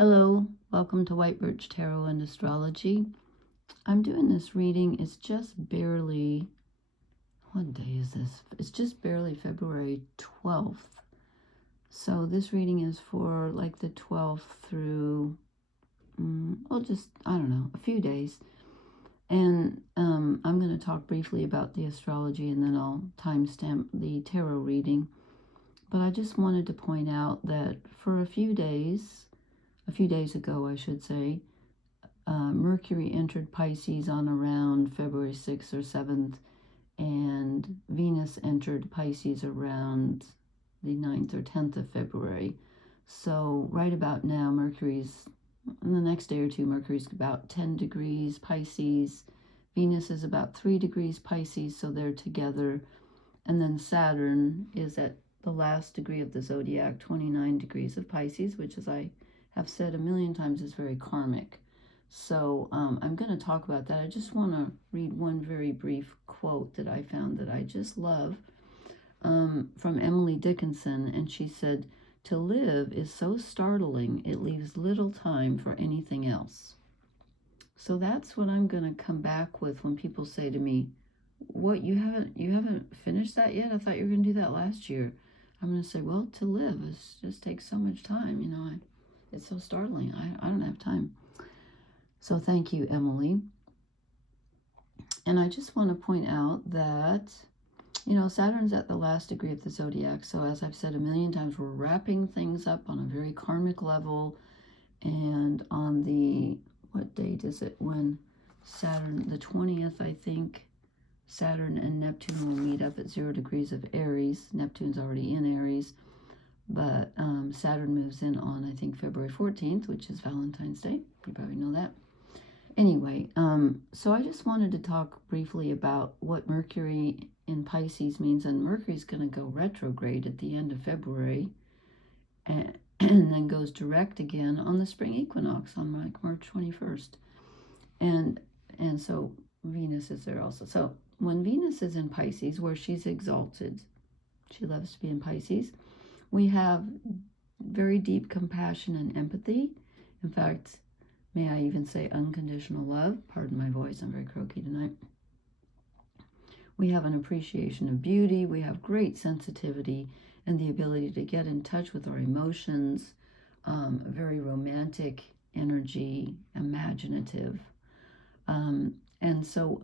Hello, welcome to White Birch Tarot and Astrology. I'm doing this reading. It's just barely, what day is this? It's just barely February 12th. So this reading is for like the 12th through, I don't know, a few days. And I'm going to talk briefly about the astrology and then I'll timestamp the tarot reading. But I just wanted to point out that for a few days ago, I should say, Mercury entered Pisces on around February 6th or 7th, and Venus entered Pisces around the 9th or 10th of February. So right about now, Mercury's, in the next day or two, Mercury's about 10 degrees Pisces. Venus is about 3 degrees Pisces, so they're together. And then Saturn is at the last degree of the zodiac, 29 degrees of Pisces, which, as I have said a million times, is very karmic. So I'm going to talk about that. I just want to read one very brief quote that I found that I just love from Emily Dickinson. And she said, "To live is so startling, it leaves little time for anything else." So that's what I'm going to come back with when people say to me, "What, you haven't finished that yet? I thought you were going to do that last year." I'm going to say, well, to live just takes so much time. You know, it's so startling. I don't have time. So thank you, Emily. And I just want to point out that, you know, Saturn's at the last degree of the zodiac. So as I've said a million times, we're wrapping things up on a very karmic level. And on the, what date is it when Saturn, the 20th, I think, Saturn and Neptune will meet up at 0 degrees of Aries. Neptune's already in Aries. But Saturn moves in on, I think, February 14th, which is Valentine's Day. You probably know that. Anyway, so I just wanted to talk briefly about what Mercury in Pisces means. And Mercury's going to go retrograde at the end of February and then goes direct again on the spring equinox on like March 21st. And so Venus is there also. So when Venus is in Pisces, where she's exalted, she loves to be in Pisces, we have very deep compassion and empathy. In fact, may I even say unconditional love? Pardon my voice, I'm very croaky tonight. We have an appreciation of beauty. We have great sensitivity and the ability to get in touch with our emotions, very romantic energy, imaginative. And so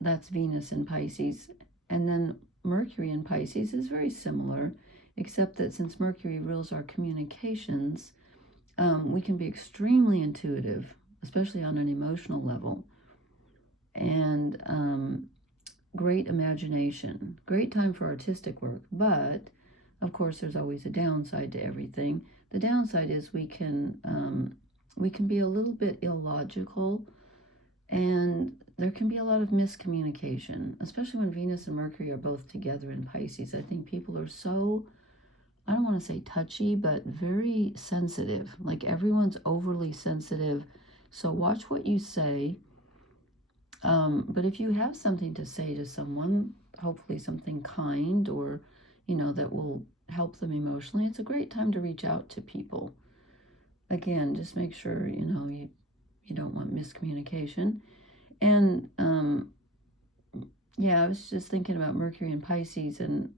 that's Venus in Pisces. And then Mercury in Pisces is very similar, except that since Mercury rules our communications, we can be extremely intuitive, especially on an emotional level, and great imagination, great time for artistic work. But of course, there's always a downside to everything. The downside is we can be a little bit illogical, and there can be a lot of miscommunication, especially when Venus and Mercury are both together in Pisces. I think people are so, I don't want to say touchy, but very sensitive. Like everyone's overly sensitive. So watch what you say. But if you have something to say to someone, hopefully something kind or, you know, that will help them emotionally, it's a great time to reach out to people. Again, just make sure, you know, you don't want miscommunication. And yeah, I was just thinking about Mercury and Pisces, and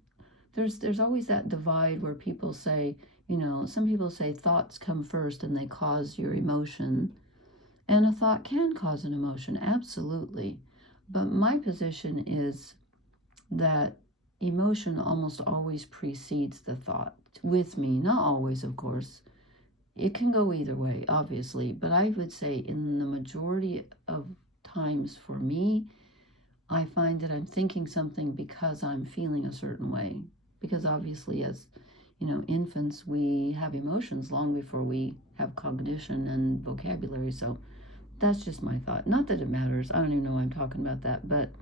there's always that divide where people say, you know, some people say thoughts come first and they cause your emotion. And a thought can cause an emotion, absolutely. But my position is that emotion almost always precedes the thought with me. Not always, of course. It can go either way, obviously. But I would say in the majority of times for me, I find that I'm thinking something because I'm feeling a certain way. Because obviously, as you know, infants, we have emotions long before we have cognition and vocabulary. So that's just my thought. Not that it matters. I don't even know why I'm talking about that. But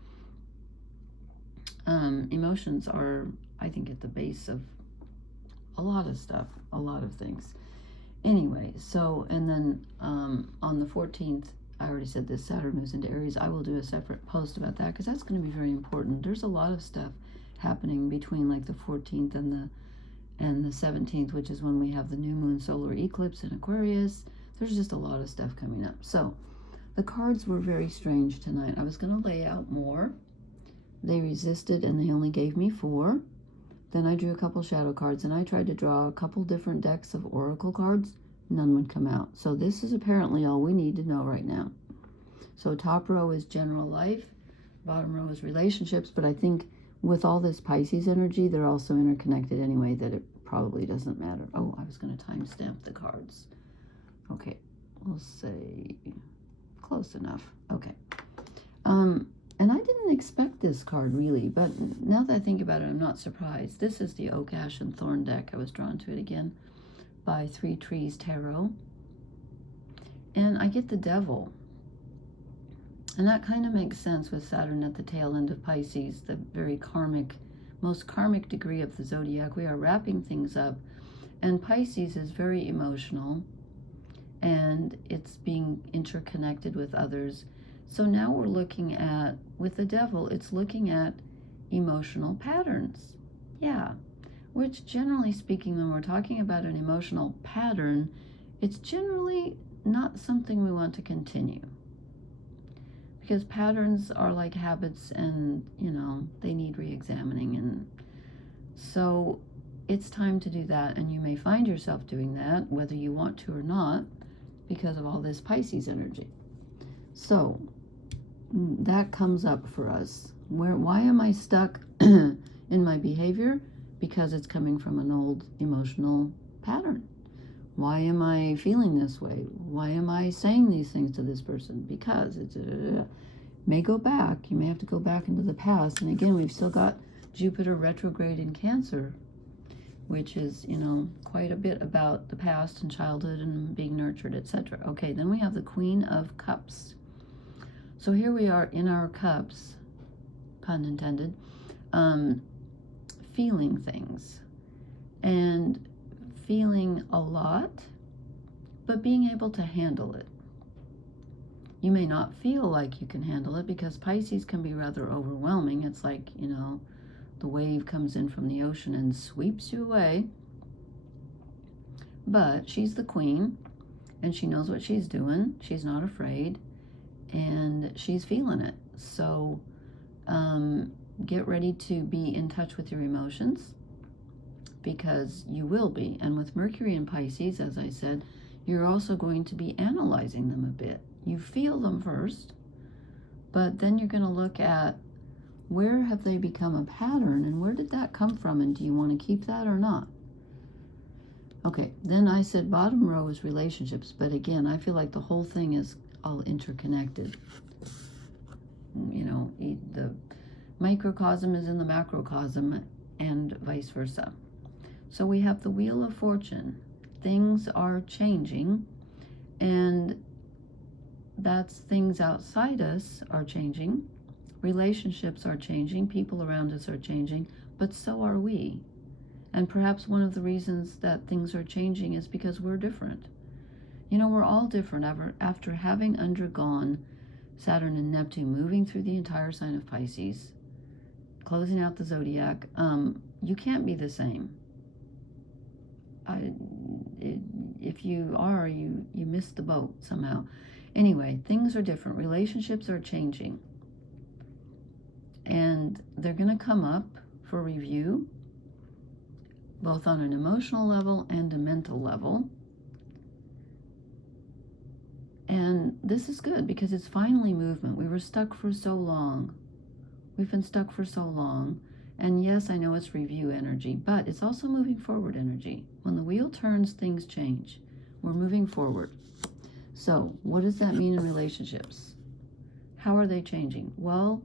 emotions are, I think, at the base of a lot of stuff, a lot of things. Anyway, so, and then on the 14th, I already said this, Saturn moves into Aries. I will do a separate post about that because that's going to be very important. There's a lot of stuff happening between like the 14th and the 17th, which is when we have the new moon solar eclipse in Aquarius. There's just a lot of stuff coming up. So the cards were very strange tonight. I was going to lay out more. They resisted and they only gave me 4. Then I drew a couple shadow cards and I tried to draw a couple different decks of oracle cards. None would come out. So this is apparently all we need to know right now. So top row is general life. Bottom row is relationships. But I think with all this Pisces energy, they're also interconnected anyway, that it probably doesn't matter. Oh, I was going to timestamp the cards. Okay, we'll say close enough. Okay. And I didn't expect this card really, but now that I think about it, I'm not surprised. This is the Oak, Ash, and Thorn deck. I was drawn to it again by Three Trees Tarot. And I get the Devil. And that kind of makes sense with Saturn at the tail end of Pisces, the very karmic, most karmic degree of the zodiac. We are wrapping things up. And Pisces is very emotional. And it's being interconnected with others. So now we're looking at, with the Devil, it's looking at emotional patterns. Yeah, which generally speaking, when we're talking about an emotional pattern, it's generally not something we want to continue. Because patterns are like habits and, you know, they need re-examining. And so it's time to do that. And you may find yourself doing that, whether you want to or not, because of all this Pisces energy. So that comes up for us. Why am I stuck in my behavior? Because it's coming from an old emotional pattern. Why am I feeling this way? Why am I saying these things to this person? Because it's may go back. You may have to go back into the past. And again, we've still got Jupiter retrograde in Cancer, which is, you know, quite a bit about the past and childhood and being nurtured, etc. Okay, then we have the Queen of Cups. So here we are in our cups, pun intended, feeling things and feeling a lot, but being able to handle it. You may not feel like you can handle it because Pisces can be rather overwhelming. It's like, you know, the wave comes in from the ocean and sweeps you away. But she's the queen and she knows what she's doing. She's not afraid. And she's feeling it. So get ready to be in touch with your emotions, because you will be. And with Mercury in Pisces, as I said, you're also going to be analyzing them a bit. You feel them first, but then you're going to look at where have they become a pattern and where did that come from, and do you want to keep that or not? Okay, then I said bottom row is relationships, but again, I feel like the whole thing is all interconnected. You know, the microcosm is in the macrocosm and vice versa. So we have the Wheel of Fortune. Things are changing, and that's things outside us are changing. Relationships are changing. People around us are changing, but so are we. And perhaps one of the reasons that things are changing is because we're different. You know, we're all different. After having undergone Saturn and Neptune moving through the entire sign of Pisces, closing out the zodiac, you can't be the same. If you are, you missed the boat somehow. Anyway, things are different. Relationships are changing. And they're going to come up for review, both on an emotional level and a mental level. And this is good because it's finally movement. We were stuck for so long. We've been stuck for so long. And yes, I know it's review energy, but it's also moving forward energy. When the wheel turns, things change. We're moving forward. So what does that mean in relationships? How are they changing? Well,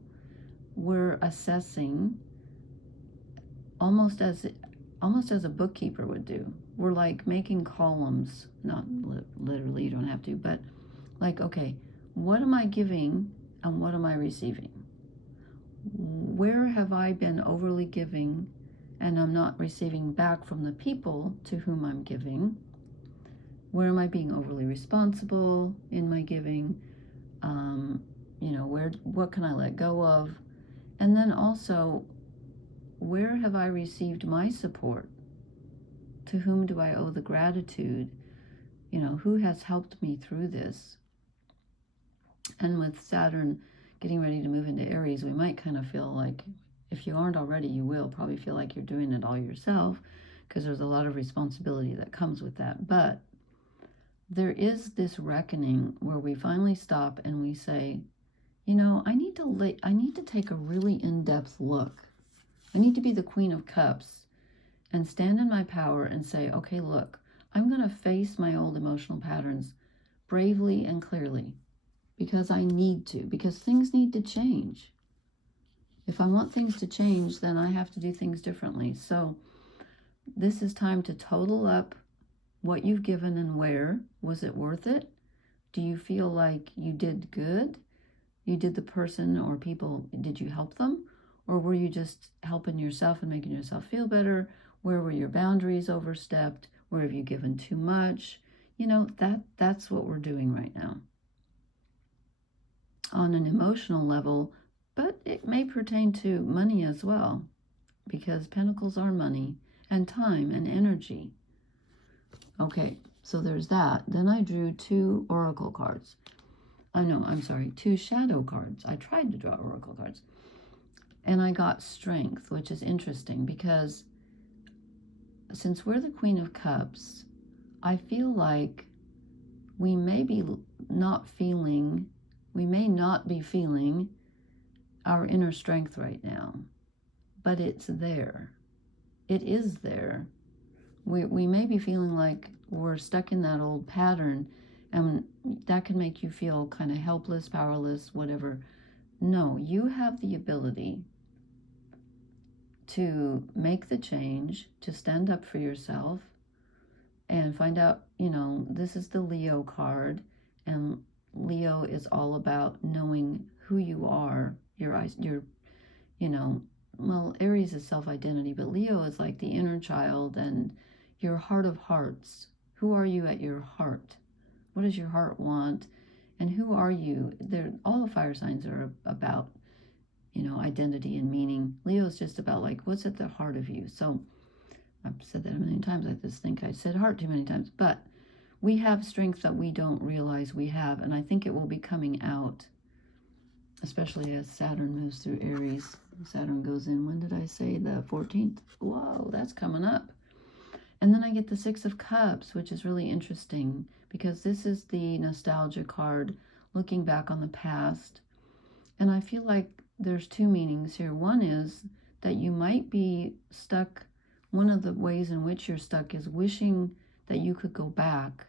we're assessing almost as a bookkeeper would do. We're like making columns, not literally, you don't have to, but like, okay, what am I giving and what am I receiving? Where have I been overly giving and I'm not receiving back from the people to whom I'm giving? Where am I being overly responsible in my giving? You know, what can I let go of? And then also, where have I received my support? To whom do I owe the gratitude? You know, who has helped me through this? And with Saturn getting ready to move into Aries, we might kind of feel like, if you aren't already, you will probably feel like you're doing it all yourself, because there's a lot of responsibility that comes with that. But there is this reckoning where we finally stop and we say, you know, I need to take a really in-depth look. I need to be the Queen of Cups and stand in my power and say, okay, look, I'm going to face my old emotional patterns bravely and clearly, because I need to, because things need to change. If I want things to change, then I have to do things differently. So this is time to total up what you've given and where. Was it worth it? Do you feel like you did good? You did the person or people, did you help them? Or were you just helping yourself and making yourself feel better? Where were your boundaries overstepped? Where have you given too much? You know, that's what we're doing right now. On an emotional level, but it may pertain to money as well, because pentacles are money and time and energy. Okay, so there's that. Then I drew 2 oracle cards. I'm sorry, 2 shadow cards. I tried to draw oracle cards. And I got strength, which is interesting, because since we're the Queen of Cups, I feel like we may not be feeling our inner strength right now, but it's there. It is there. We may be feeling like we're stuck in that old pattern, and that can make you feel kind of helpless, powerless, whatever. No, you have the ability to make the change, to stand up for yourself, and find out, you know, this is the Leo card, and Leo is all about knowing who you are. Your, you know, well, Aries is self-identity, but Leo is like the inner child and your heart of hearts. Who are you at your heart? What does your heart want? And who are you? All the fire signs are about, you know, identity and meaning. Leo is just about like, what's at the heart of you? So I've said that a million times. I just think I said heart too many times. But we have strength that we don't realize we have. And I think it will be coming out, especially as Saturn moves through Aries. Saturn goes in, when did I say? The 14th? Whoa, that's coming up. And then I get the 6 of Cups, which is really interesting, because this is the nostalgia card, looking back on the past. And I feel like there's 2 meanings here. One is that you might be stuck. One of the ways in which you're stuck is wishing that you could go back,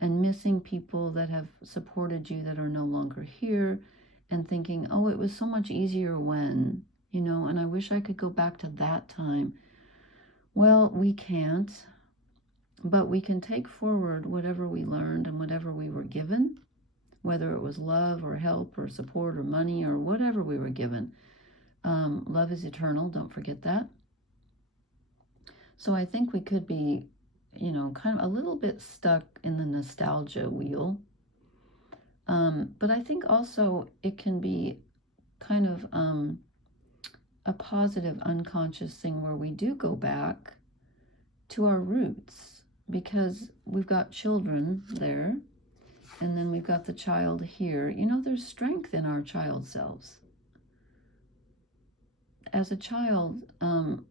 and missing people that have supported you that are no longer here, and thinking, oh, it was so much easier when, you know, and I wish I could go back to that time. Well, we can't, but we can take forward whatever we learned and whatever we were given, whether it was love or help or support or money or whatever we were given. Love is eternal, don't forget that. So I think we could be, you know, kind of a little bit stuck in the nostalgia wheel. But I think also it can be kind of a positive unconscious thing where we do go back to our roots, because we've got children there, and then we've got the child here. You know, there's strength in our child selves. As a child, none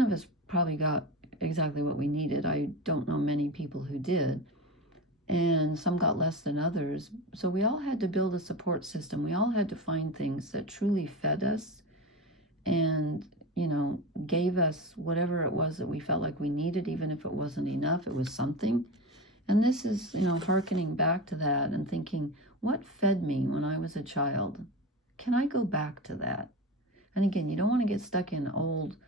of us probably got exactly what we needed. I don't know many people who did. And some got less than others. So we all had to build a support system. We all had to find things that truly fed us and, you know, gave us whatever it was that we felt like we needed. Even if it wasn't enough, it was something. And this is, you know, hearkening back to that and thinking, what fed me when I was a child? Can I go back to that? And again, you don't want to get stuck in old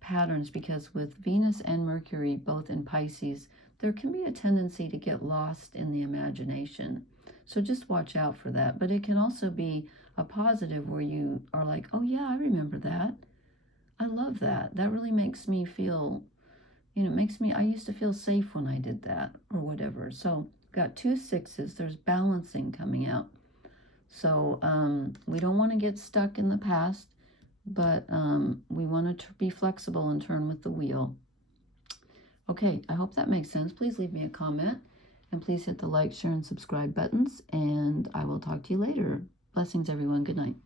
patterns, because with Venus and Mercury both in Pisces, there can be a tendency to get lost in the imagination. So just watch out for that. But it can also be a positive where you are like, oh yeah, I remember that. I love that. That really makes me feel, you know, I used to feel safe when I did that, or whatever. So got 2 6s. There's balancing coming out. So we don't want to get stuck in the past, but we want to be flexible and turn with the wheel. Okay, I hope that makes sense. Please leave me a comment. And please hit the like, share, and subscribe buttons. And I will talk to you later. Blessings, everyone. Good night.